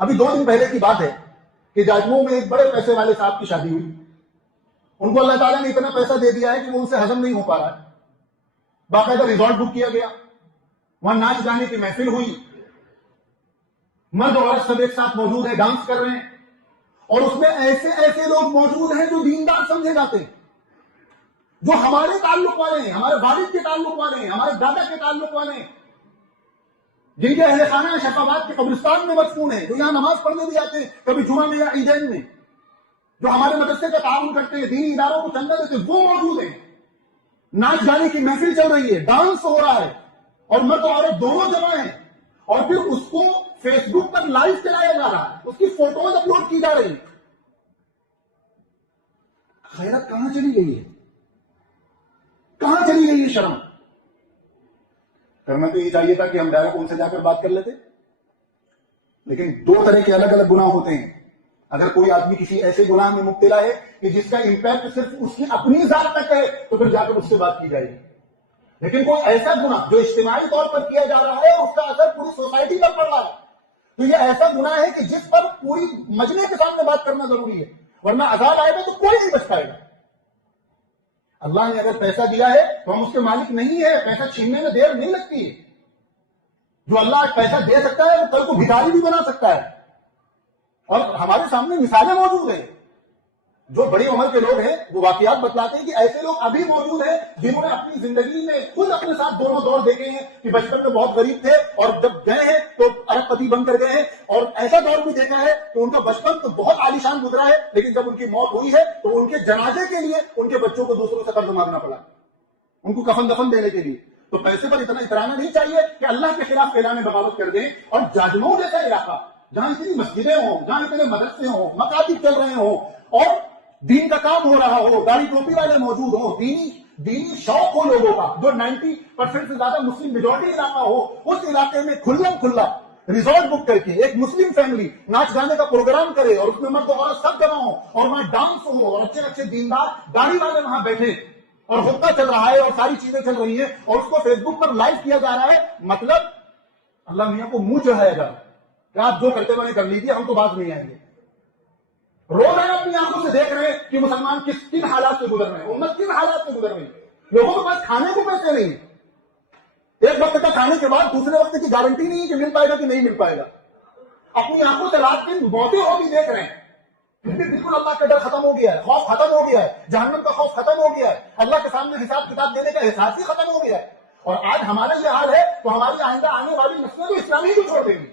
ابھی 2 دن پہلے کی بات ہے کہ جاجموں میں ایک بڑے پیسے والے صاحب کی شادی ہوئی. ان کو اللہ تعالیٰ نے اتنا پیسہ دے دیا ہے کہ وہ ان سے ہضم نہیں ہو پا رہا ہے. باقاعدہ ریزورٹ بک کیا گیا, وہاں ناچ گانے کی محفل ہوئی, مرد اور عورت سب ایک ساتھ موجود ہیں, ڈانس کر رہے ہیں, اور اس میں ایسے ایسے لوگ موجود ہیں جو دیندار سمجھے جاتے ہیں, جو ہمارے تعلق والے ہیں, ہمارے والد کے تعلق والے ہیں, ہمارے دادا کے تعلق والے ہیں, جن کے اہل خانہ شفاباد کے قبرستان میں مدفون ہیں, جو یہاں نماز پڑھنے بھی آتے ہیں کبھی جمعہ میں یا عیدین میں, جو ہمارے مدرسے کا تعاون کرتے ہیں, دینی اداروں کو چندہ دیتے ہیں, وہ موجود ہیں. ناچ گانے کی محفل چل رہی ہے, ڈانس ہو رہا ہے, اور مرد اور عورت دونوں جمع ہیں, اور پھر اس کو فیس بک پر لائیو چلایا جا رہا ہے, اس کی فوٹوز اپلوڈ کی جا رہی ہیں. خیرت کہاں چلی گئی ہے؟ کہاں چلی گئی ہے شرم؟ کرنا تو یہ چاہیے تھا کہ ہم ڈائریکٹ ان سے جا کر بات کر لیتے, لیکن 2 طرح کے الگ الگ گناہ ہوتے ہیں. اگر کوئی آدمی کسی ایسے گناہ میں مبتلا ہے کہ جس کا امپیکٹ صرف اس کی اپنی ذات تک ہے, تو پھر جا کر اس سے بات کی جائے گی. لیکن کوئی ایسا گناہ جو اجتماعی طور پر کیا جا رہا ہے اور اس کا اثر پوری سوسائٹی پر پڑ رہا ہے, تو یہ ایسا گناہ ہے کہ جس پر پوری مجمع کے سامنے بات کرنا ضروری ہے, ورنہ عذاب آئے گا تو کوئی نہیں بچ پائے گا. اللہ نے اگر پیسہ دیا ہے تو ہم اس کے مالک نہیں ہے, پیسہ چھیننے میں دیر نہیں لگتی ہے. جو اللہ پیسہ دے سکتا ہے وہ کل کو بھکاری بھی بنا سکتا ہے, اور ہمارے سامنے مثالیں موجود ہیں. جو بڑی عمر کے لوگ ہیں وہ واقعات بتلاتے ہیں کہ ایسے لوگ ابھی موجود ہیں جنہوں نے اپنی زندگی میں خود اپنے ساتھ دونوں دور دیکھے ہیں کہ بچپن میں بہت غریب تھے اور جب گئے ہیں تو ارب پتی بن کر گئے ہیں, اور ایسا دور بھی دیکھا ہے کہ ان کا بچپن تو بہت عالیشان گزرا ہے, لیکن جب ان کی موت ہوئی ہے تو ان کے جنازے کے لیے ان کے بچوں کو دوسروں سے قرض مانگنا پڑا, ان کو کفن دفن دینے کے لیے. تو پیسے پر اتنا اترانا نہیں چاہیے کہ اللہ کے خلاف اعلان بغاوت کر دیں. اور جاجموں جیسا علاقہ جہاں اتنی مسجدیں ہوں, جہاں اتنے مدرسے ہوں, مکاتب چل رہے ہوں, اور دین کا کام ہو رہا ہو, داڑھی ٹوپی والے موجود ہوں, دینی شوق ہو لوگوں کا, جو 90% سے زیادہ مسلم میجورٹی علاقہ ہو, اس علاقے میں کھلا ریزورٹ بک کر کے ایک مسلم فیملی ناچ گانے کا پروگرام کرے, اور اس میں مرد و عورت سب جمع ہو, اور وہاں ڈانس ہو, اور اچھے اچھے دیندار داڑھی والے وہاں بیٹھے, اور خطبہ چل رہا ہے اور ساری چیزیں چل رہی ہیں, اور اس کو فیس بک پر لائیو کیا جا رہا ہے. مطلب اللہ میاں کو منہ چڑھائے گا کہ آپ جو کرتے بنے کر لیجیے, ہم تو باز نہیں آئیں گے. روزانہ اپنی آنکھوں سے دیکھ رہے ہیں کہ مسلمان کن حالات سے گزر رہے ہیں, امت کن حالات سے گزر رہی ہے. لوگوں کے پاس کھانے کو پیسے نہیں, ایک وقت کا کھانے کے بعد دوسرے وقت کی گارنٹی نہیں ہے کہ مل پائے گا کہ نہیں مل پائے گا. اپنی آنکھوں سے رات دن موتیں ہوتی دیکھ رہے ہیں, پھر بھی بالکل اللہ کا ڈر ختم ہو گیا ہے, خوف ختم ہو گیا ہے, جہنم کا خوف ختم ہو گیا ہے, اللہ کے سامنے حساب کتاب دینے کا احساس ہی ختم ہو گیا ہے. اور آج ہمارا یہ حال ہے تو ہماری آئندہ آنے والی نسلیں تو اسلام ہی کو چھوڑ دیں گی.